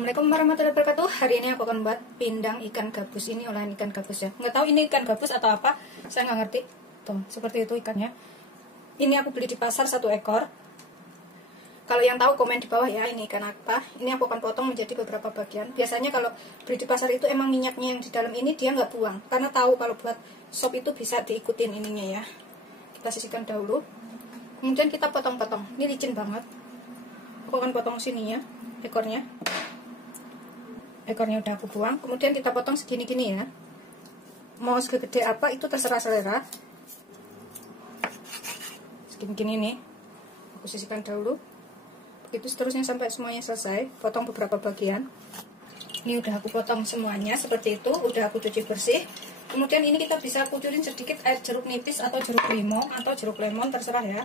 Assalamualaikum warahmatullahi wabarakatuh. Hari ini aku akan buat pindang ikan gabus. Ini olahan ikan gabus ya. Nggak tahu ini ikan gabus atau apa, saya nggak ngerti. Tuh, seperti itu ikannya. Ini aku beli di pasar 1 ekor. Kalau yang tahu komen di bawah ya, ini ikan apa. Ini aku akan potong menjadi beberapa bagian. Biasanya kalau beli di pasar itu emang minyaknya yang di dalam ini dia nggak buang, karena tahu kalau buat sop itu bisa diikutin ininya ya. Kita sisihkan dahulu. Kemudian kita potong-potong. Ini licin banget. Aku akan potong sininya, ekornya udah aku buang. Kemudian kita potong segini-gini ya. Mau segede apa itu terserah selera. Segini-gini nih aku sisihkan dahulu. Begitu seterusnya sampai semuanya selesai. Potong beberapa bagian. Ini udah aku potong semuanya seperti itu. Udah aku cuci bersih. Kemudian ini kita bisa kucurin sedikit air jeruk nipis atau jeruk limau atau jeruk lemon, terserah ya.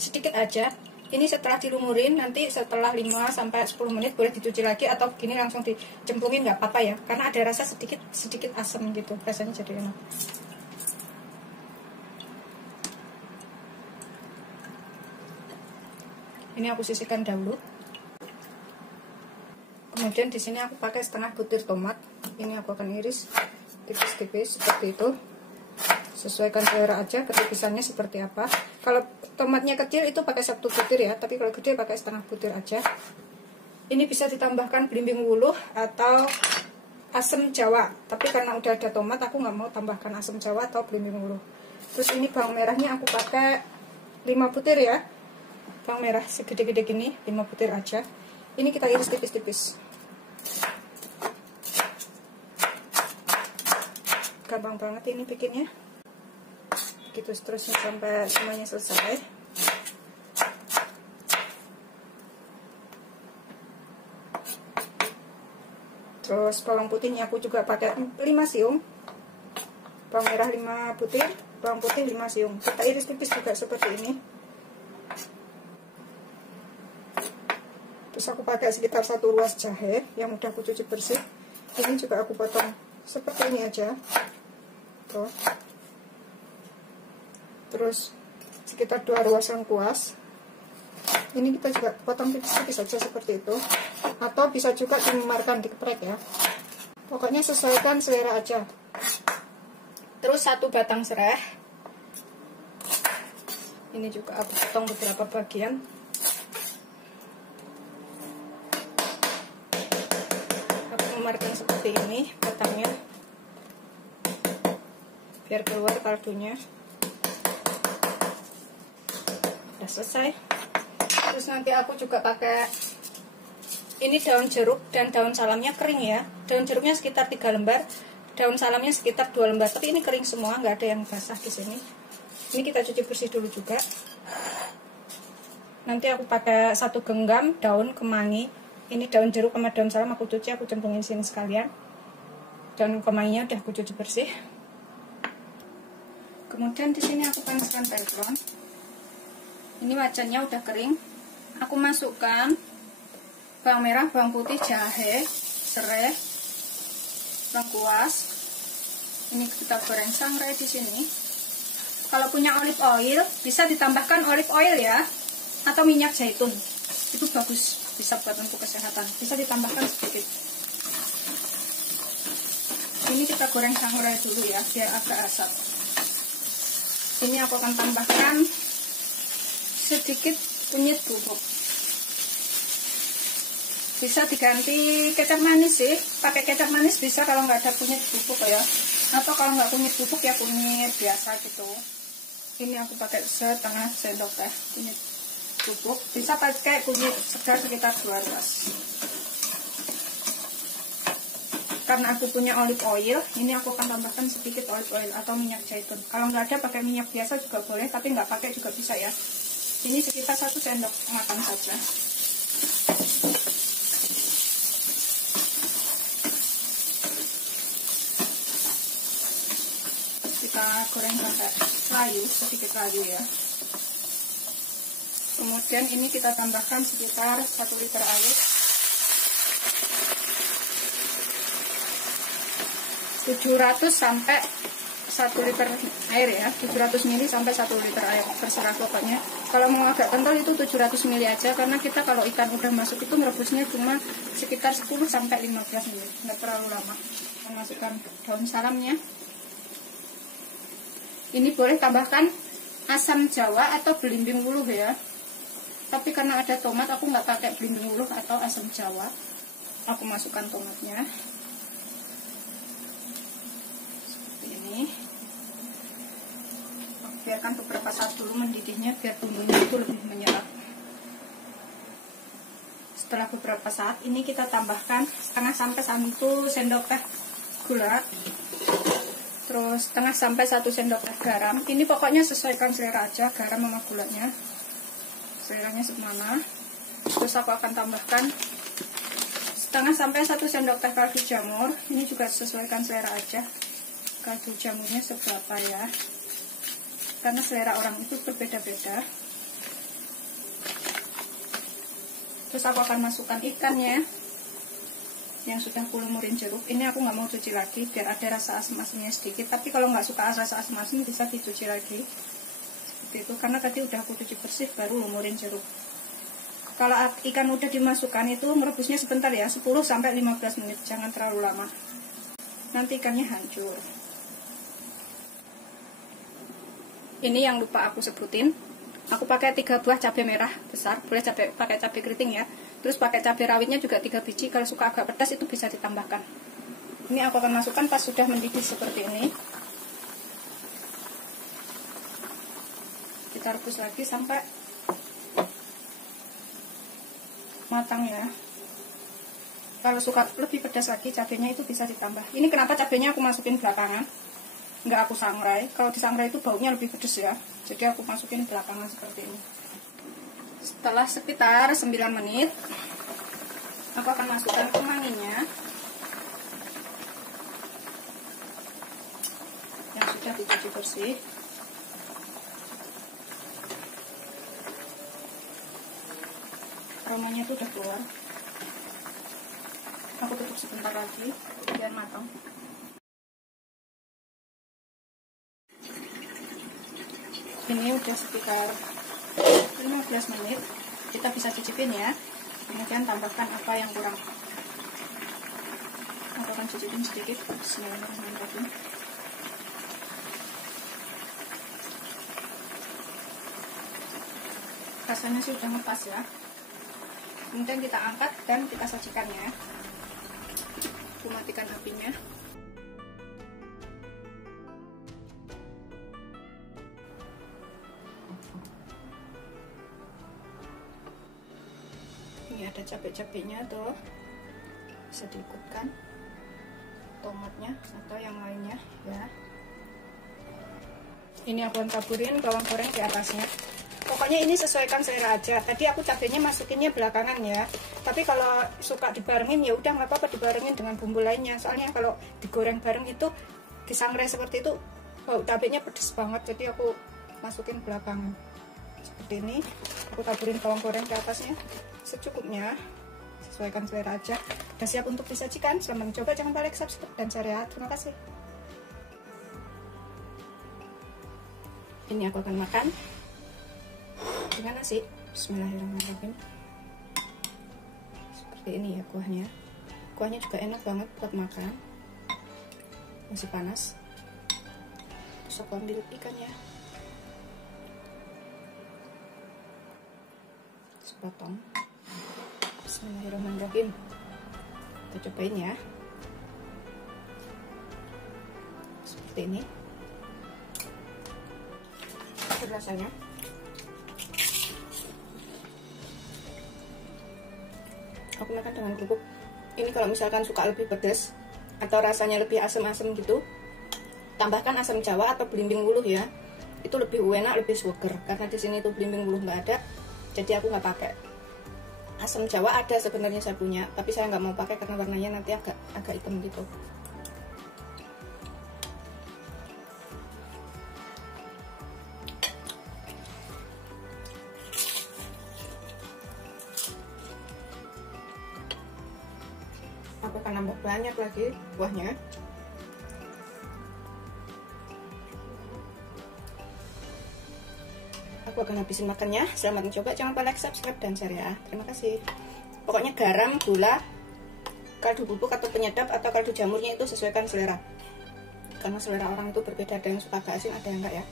Sedikit aja. Ini setelah dilumurin, nanti setelah 5-10 menit boleh dicuci lagi, atau begini langsung dicemplungin nggak apa-apa ya, karena ada rasa sedikit asam gitu, rasanya jadi enak. Ini aku sisihkan dahulu. Kemudian di sini aku pakai setengah butir tomat. Ini aku akan iris tipis-tipis seperti itu. Sesuaikan selera aja ketipisannya seperti apa. Kalau tomatnya kecil itu pakai 1 butir ya, tapi kalau gede pakai setengah butir aja. Ini bisa ditambahkan belimbing wuluh atau asam jawa, tapi karena udah ada tomat aku nggak mau tambahkan asam jawa atau belimbing wuluh. Terus ini bawang merahnya aku pakai 5 butir ya. Bawang merah segede-gede gini, 5 butir aja. Ini kita iris tipis-tipis. Gampang banget ini bikinnya. Gitu seterusnya sampai semuanya selesai. Terus bawang putihnya aku juga pakai 5 siung. Bawang merah 5 butir, bawang putih 5 siung. Kita iris tipis juga seperti ini. Terus aku pakai sekitar 1 ruas jahe yang udah aku cuci bersih. Ini juga aku potong seperti ini aja. Tuh. Terus sekitar 2 ruas lengkuas. Ini kita juga potong tipis-tipis saja seperti itu. Atau bisa juga dimemarkan, dikeprek ya. Pokoknya sesuaikan selera aja. Terus 1 batang serai. Ini juga aku potong beberapa bagian. Aku memarkan seperti ini batangnya, biar keluar kaldunya. Udah selesai. Terus nanti aku juga pakai ini daun jeruk dan daun salamnya kering ya. Daun jeruknya sekitar 3 lembar, daun salamnya sekitar 2 lembar. Tapi ini kering semua, nggak ada yang basah di sini. Ini kita cuci bersih dulu juga. Nanti aku pakai 1 genggam daun kemangi. Ini daun jeruk sama daun salam aku cuci, aku cemplungin sini sekalian. Daun kemanginya udah aku cuci bersih. Kemudian di sini aku panaskan teflon. Ini wajannya udah kering. Aku masukkan bawang merah, bawang putih, jahe, serai, lengkuas. Ini kita goreng sangrai di sini. Kalau punya olive oil, bisa ditambahkan olive oil ya, atau minyak zaitun. Itu bagus, bisa buat untuk kesehatan. Bisa ditambahkan sedikit. Ini kita goreng sangrai dulu ya, biar agak asap. Ini aku akan tambahkan sedikit kunyit bubuk. Bisa diganti kecap manis sih, pakai kecap manis bisa kalau nggak ada kunyit bubuk ya, atau kalau nggak kunyit bubuk ya kunyit biasa gitu. Ini aku pakai setengah sendok teh kunyit bubuk. Bisa pakai kunyit segar sekitar 2 ruas. Karena aku punya olive oil, ini aku akan tambahkan sedikit olive oil atau minyak zaitun. Kalau nggak ada pakai minyak biasa juga boleh, tapi nggak pakai juga bisa ya. Ini sekitar 1 sendok makan saja. Kita goreng sampai layu, sedikit layu ya. Kemudian ini kita tambahkan sekitar 1 liter air. 700 sampai 1 liter air ya, 700 ml sampai 1 liter air, terserah pokoknya. Kalau mau agak kental itu 700 ml aja, karena kita kalau ikan udah masuk itu merebusnya cuma sekitar 10 sampai 15 menit, nggak terlalu lama. Masukkan daun salamnya. Ini boleh tambahkan asam jawa atau belimbing wuluh ya. Tapi karena ada tomat, aku nggak pakai belimbing wuluh atau asam jawa. Aku masukkan tomatnya. Biarkan beberapa saat dulu mendidihnya biar bumbunya itu lebih menyerap. Setelah beberapa saat ini kita tambahkan setengah sampai 1 sendok teh gula, terus setengah sampai 1 sendok teh garam. Ini pokoknya sesuaikan selera aja, garam sama gulanya seleranya semana. Terus aku akan tambahkan setengah sampai 1 sendok teh kaldu jamur. Ini juga sesuaikan selera aja, kaldu jamurnya seberapa ya, karena selera orang itu berbeda-beda. Terus aku akan masukkan ikannya yang sudah kulumurin jeruk. Ini aku nggak mau cuci lagi biar ada rasa asam-asamnya sedikit, tapi kalau nggak suka rasa asam-asam bisa dicuci lagi seperti itu, karena tadi udah aku cuci bersih baru lumurin jeruk. Kalau ikan udah dimasukkan itu merebusnya sebentar ya, 10 sampai 15 menit, jangan terlalu lama, nanti ikannya hancur. Ini yang lupa aku sebutin, aku pakai 3 buah cabai merah besar, boleh pakai cabai keriting ya. Terus pakai cabai rawitnya juga 3 biji, kalau suka agak pedas itu bisa ditambahkan. Ini aku akan masukkan pas sudah mendidih seperti ini. Kita rebus lagi sampai matang ya. Kalau suka lebih pedas lagi cabainya itu bisa ditambah. Ini kenapa cabainya aku masukin belakangan, nggak aku sangrai. Kalau disangrai itu baunya lebih pedas ya, jadi aku masukin belakangan seperti ini. Setelah sekitar 9 menit aku akan masukkan kemanginya yang sudah dicuci bersih. Aromanya itu udah keluar. Aku tutup sebentar lagi biar matang. Ini udah sekitar 15 menit, kita bisa cicipin ya. Kemudian tambahkan apa yang kurang. Aku akan cicipin sedikit. Bismillahirrahmanirrahim. Rasanya sih udah ngepas ya. Kemudian kita angkat dan kita sajikan ya. Aku matikan apinya. Ini ada cabai-cabainya tuh, bisa diikutkan tomatnya atau yang lainnya ya. Ini aku akan taburin bawang goreng di atasnya. Pokoknya ini sesuaikan selera aja. Tadi aku cabainya masukinnya belakangan ya, tapi kalau suka dibarengin ya udah nggak apa-apa, dibarengin dengan bumbu lainnya. Soalnya kalau digoreng bareng itu, disangrai seperti itu, bau cabainya pedes banget, jadi aku masukin belakangan seperti ini. Aku taburin bawang goreng di atasnya secukupnya, sesuaikan selera aja. Udah siap untuk disajikan. Selamat mencoba, jangan lupa like, subscribe, dan share ya. Terima kasih. Ini aku akan makan dengan nasi. Bismillahirrahmanirrahim. Seperti ini ya kuahnya. Kuahnya juga enak banget buat makan, masih panas. Terus aku ambil ikannya sepotong. Bismillahirrahmanirrahim. Kita cobain ya. Seperti ini rasanya. Aku makan dengan kerupuk. Ini kalau misalkan suka lebih pedas atau rasanya lebih asam-asam gitu, tambahkan asam jawa atau belimbing wuluh ya. Itu lebih enak, lebih seger. Karena di sini tuh belimbing wuluh nggak ada, jadi aku nggak pakai. Asam jawa ada sebenarnya saya punya, tapi saya nggak mau pakai karena warnanya nanti agak hitam gitu. Aku akan nambah banyak lagi kuahnya. aku akan habisin makannya. Selamat mencoba, jangan lupa like, subscribe, dan share ya. Terima kasih. Pokoknya garam, gula, kaldu bubuk atau penyedap atau kaldu jamurnya itu sesuaikan selera, karena selera orang itu berbeda, ada yang suka agak asin, ada yang enggak ya.